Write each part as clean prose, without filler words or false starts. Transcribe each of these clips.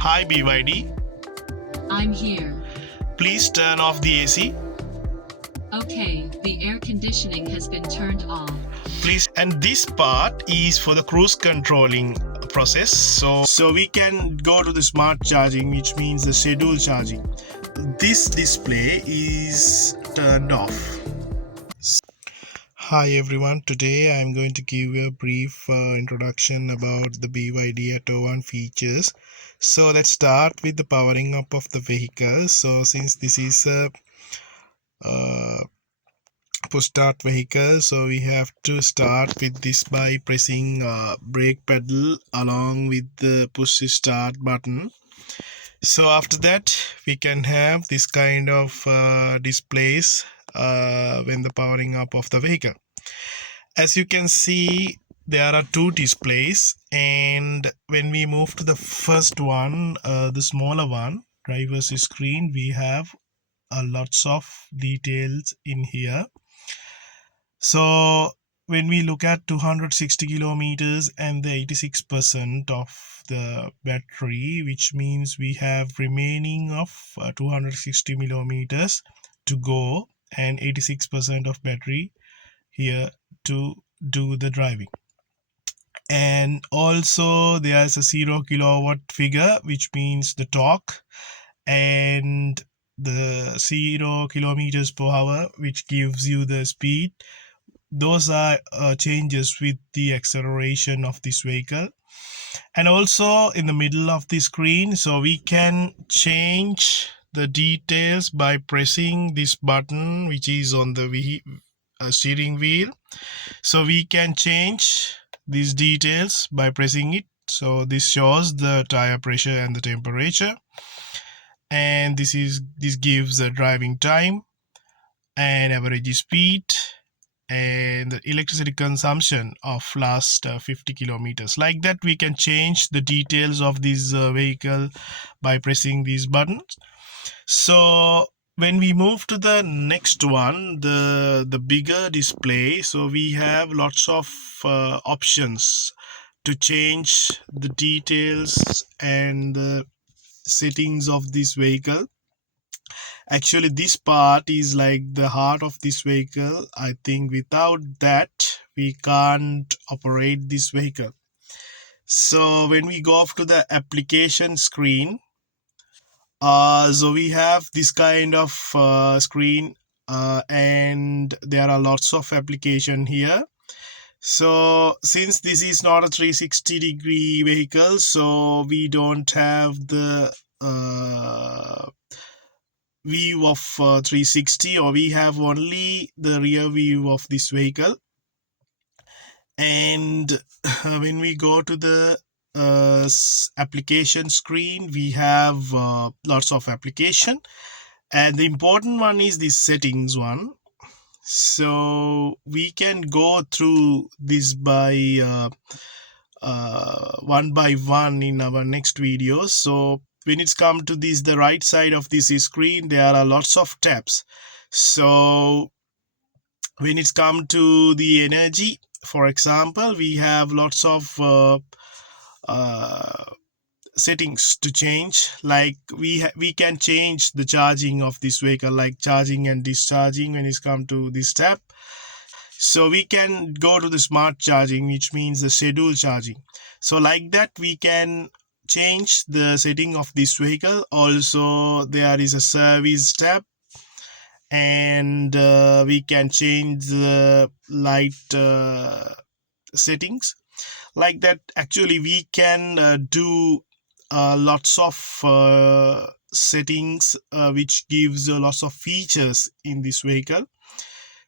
Hi BYD, I'm here. please turn off the AC. Okay, the air conditioning has been turned off. Please, and this part is for the cruise controlling process. So we can go to the smart charging, which means the schedule charging. This display is turned off. Hi everyone, today I'm going to give you a brief introduction about the BYD ATTO 1 features. So let's start with the powering up of the vehicle. So since this is a push start vehicle, so we have to start with this by pressing brake pedal along with the push start button. So after that we can have this kind of displays when the powering up of the vehicle. As you can see, there are two displays, and when we move to the first one, the smaller one, driver's screen, we have lots of details in here. So when we look at 260 kilometers and the 86% of the battery, which means we have remaining of 260 kilometers to go and 86% of battery here to do the driving. And also there's a 0 kilowatt figure, which means the torque, and the 0 kilometers per hour, which gives you the speed. Those are changes with the acceleration of this vehicle. And also in the middle of the screen, so we can change the details by pressing this button, which is on the steering wheel. So we can change these details by pressing it. So this shows the tire pressure and the temperature, and this gives a driving time and average speed and the electricity consumption of last 50 kilometers. Like that, we can change the details of this vehicle by pressing these buttons. So when we move to the next one, the bigger display, so we have lots of options to change the details and the settings of this vehicle. Actually, this part is like the heart of this vehicle. I think without that we can't operate this vehicle. So when we go off to the application screen, so we have this kind of screen, and there are lots of application here. So since this is not a 360-degree vehicle, so we don't have the view of 360, or we have only the rear view of this vehicle. And when we go to the application screen, we have lots of application, and the important one is the settings one. So we can go through this by one by one in our next video. So when it's come to this, the right side of this screen, there are lots of tabs. So when it's come to the energy, for example, we have lots of settings to change. Like we can change the charging of this vehicle, like charging and discharging when it's come to this tab. So we can go to the smart charging, which means the schedule charging. So like that, we can change the setting of this vehicle. Also there is a service tab, and we can change the light settings. Like that, actually we can do lots of settings, which gives lots of features in this vehicle.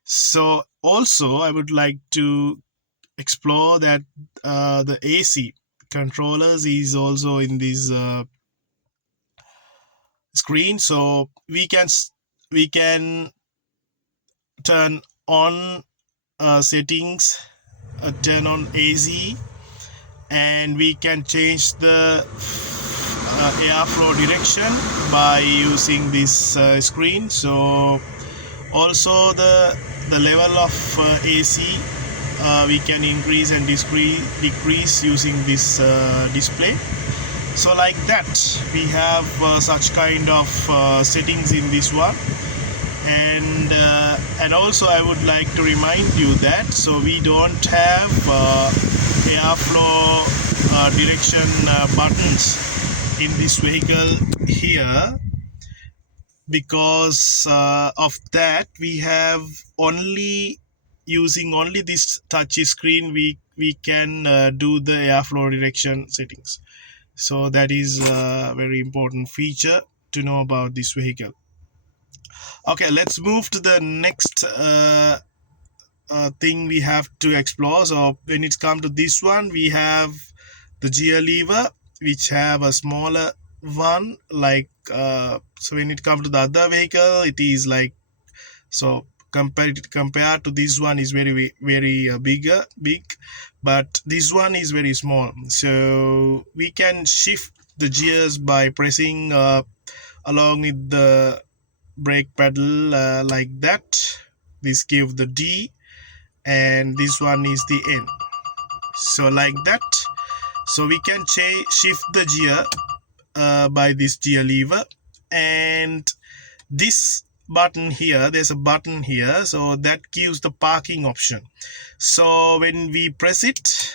So also I would like to explore that the AC controllers is also in this screen. So we can turn on settings, turn on AC, and we can change the airflow direction by using this screen. So also the level of AC we can increase and decrease using this display. So like that, we have such kind of settings in this one. And also I would like to remind you that so we don't have airflow direction buttons in this vehicle here. Because of that, we have only using only this touch screen we can do the airflow direction settings. So that is a very important feature to know about this vehicle. Okay, let's move to the next thing we have to explore. So when it comes to this one, we have the gear lever, which have a smaller one. Like so when it comes to the other vehicle, it is like so compared to this one is very big, but this one is very small. So we can shift the gears by pressing along with the brake pedal like that. This gives the D, and this one is the N. So like that, so we can shift the gear by this gear lever. And this button here, there's a button here, so that gives the parking option. So when we press it,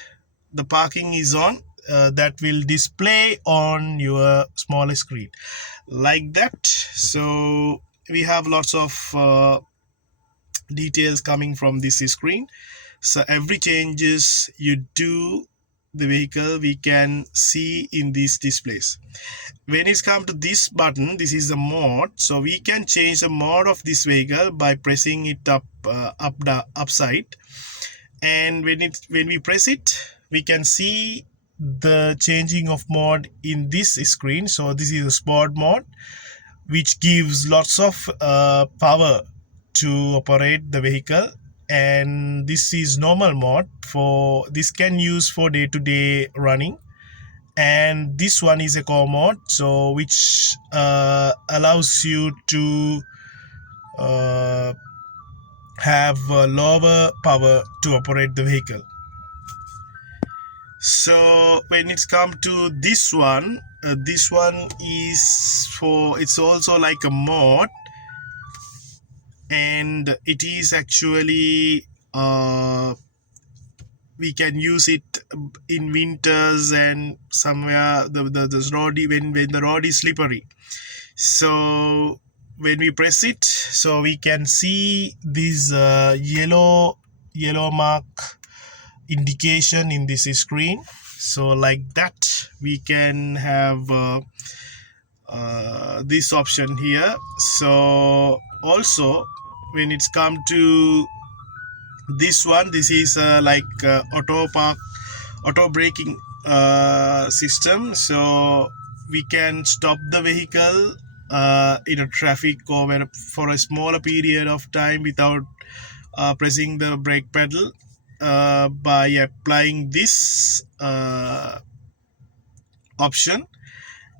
the parking is on. That will display on your smaller screen like that. So we have lots of details coming from this screen. So every changes you do the vehicle, we can see in these displays. When it's come to this button, this is the mode. So we can change the mode of this vehicle by pressing it upside. And when we press it, we can see the changing of mode in this screen. So this is a sport mode, which gives lots of power to operate the vehicle. And this is normal mode, for this can use for day-to-day running. And this one is eco mode, so which allows you to uh, have lower power to operate the vehicle. So when it's come to this one is for, it's also like a mode, and it is actually we can use it in winters and somewhere the road, when the road is slippery. So when we press it, so we can see this yellow mark indication in this screen. So like that, we can have this option here. So also when it's come to this one, this is like auto braking system. So we can stop the vehicle in a traffic or for a smaller period of time without pressing the brake pedal by applying this option.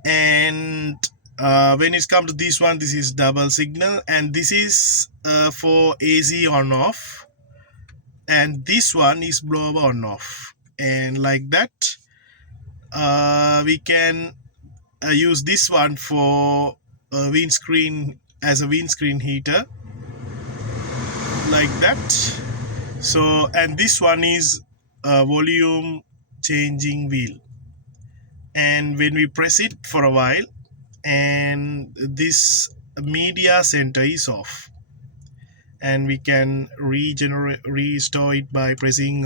And when it's come to this one, this is double signal, and this is for AC on off, and this one is blower on off. And like that, we can use this one for a windscreen, as a windscreen heater like that. So, and this one is a volume changing wheel, and when we press it for a while, and this media center is off, and we can restore it by pressing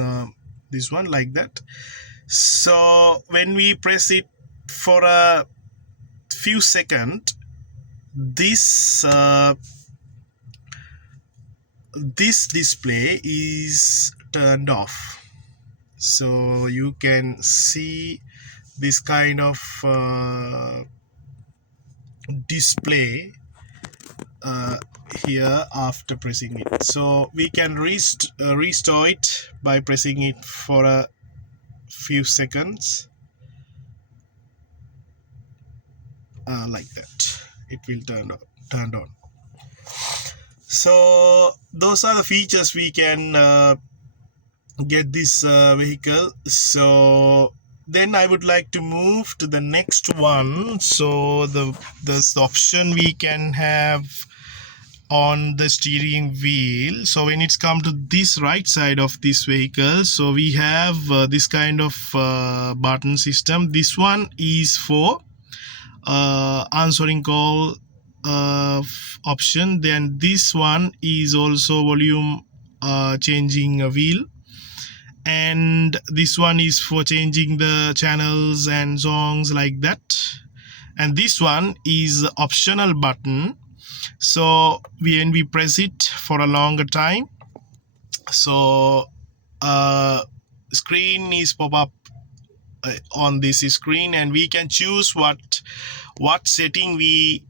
this one like that. So when we press it for a few seconds, this this display is turned off. So you can see this kind of display here after pressing it. So we can restore it by pressing it for a few seconds like that. It will turned on. So those are the features we can get this vehicle. So Then I would like to move to the next one. So the option we can have on the steering wheel. So when it's come to this right side of this vehicle, so we have this kind of button system. This one is for answering call option. Then this one is also volume changing a wheel, and this one is for changing the channels and songs like that. And this one is optional button, so when we press it for a longer time, so screen is pop up on this screen, and we can choose what setting we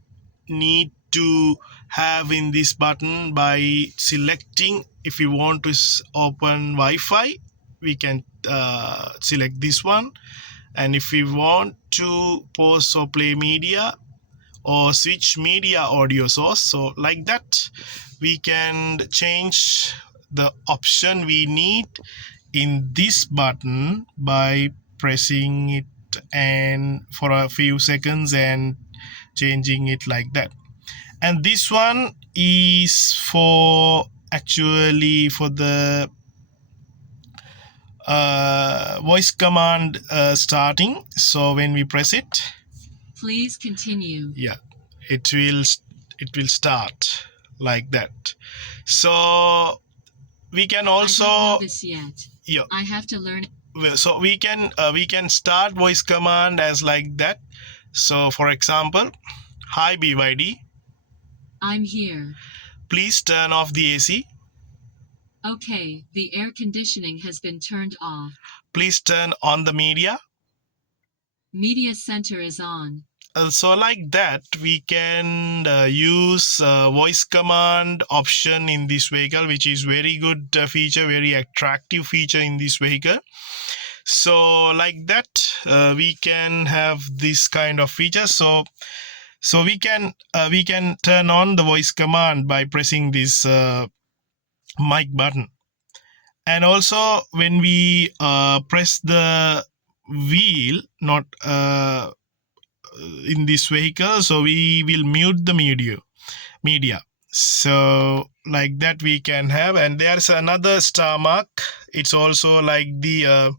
need to have in this button by selecting. If we want to open Wi-Fi, we can select this one, and if we want to pause or play media or switch media audio source, so like that we can change the option we need in this button by pressing it and for a few seconds and changing it like that. And this one is for actually for the voice command starting. So when we press it, Please continue. yeah, it will start like that. So we can also, I don't know this yet. yeah, I have to learn. so we can start voice command as like that. So for example, hi BYD, I'm here. please turn off the AC, Okay, the air conditioning has been turned off. please turn on the media. Media center is on. So like that we can use voice command option in this vehicle, which is very good feature, very attractive feature in this vehicle. So like that we can have this kind of feature. So we can turn on the voice command by pressing this mic button. And also when we press the wheel, not in this vehicle, so we will mute the media. So like that we can have. And there's another star mark, it's also like the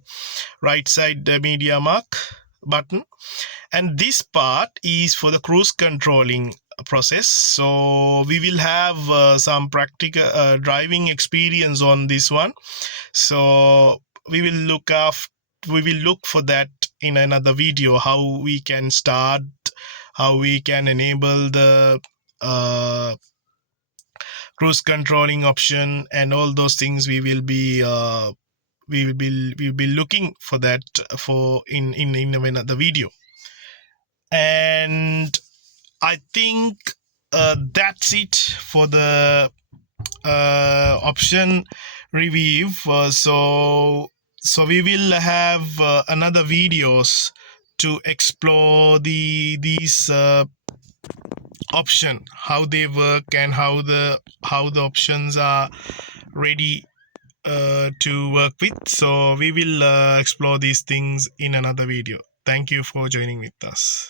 right side media mark button. And this part is for the cruise controlling process. So we will have some practical driving experience on this one. So we will look for that in another video, how we can start, how we can enable the cruise controlling option, and all those things we will be looking for that for in another video. And I think that's it for the option review. So we will have another videos to explore these option, how they work, and how the options are ready to work with. So we will explore these things in another video. Thank you for joining with us.